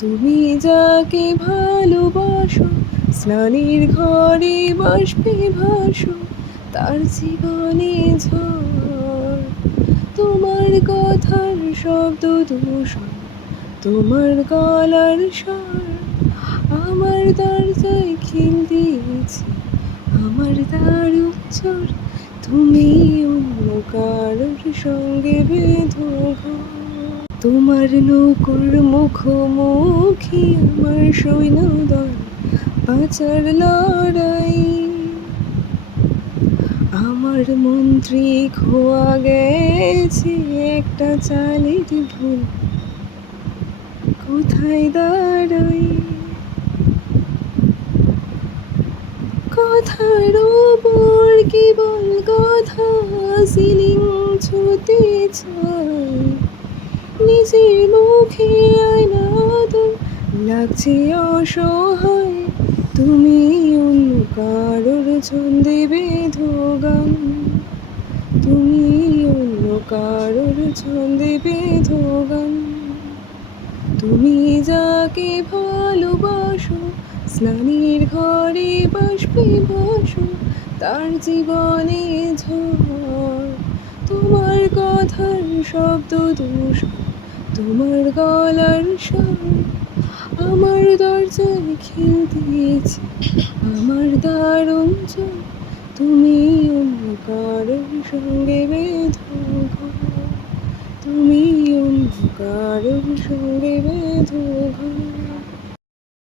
তুমি যাকে ভালোবাসো, স্নানের ঘরে বাষ্পে ভাসো, তার জীবনে ঝড়। তোমার কথার শব্দ দূষণ, তোমার গলার স্বর আমার দরজায় খিল দিয়েছে, আমার দ্বার উজ্জ্বল। তুমি অন্য কারোর সঙ্গে বেঁধো ঘর। তোমার নৌকোর মুখোমুখি আমার সৈন্যদল, বাঁচার লড়াই। আমার মন্ত্রী খোয়া গেছে একটা চালের ভুল, কোথায় দাঁড়াই। কথার ওপর কেবল কথা, সিলিং ছুতে চাই। নিজের মুখে আয়না তোর লাগছে অসহায়। তুমি অন্য কারোর ছন্দে বেঁধো গান, তুমি অন্য কারোর ছন্দে বেঁধো গান। তুমি যাকে ভালোবাসো, স্নানের ঘরে বাষ্পে ভাসো, তার জীবনে ঝড়। তোমার কথার শব্দ দূষণ, তোমার গলার স্বর আমার দরজায় খিল দিয়েছে, আমার দ্বার উজ্জ্বল। তুমি অন্য কারোর সঙ্গে বেঁধো ঘর, তুমি অন্য কারোর সঙ্গে বেঁধো ঘর।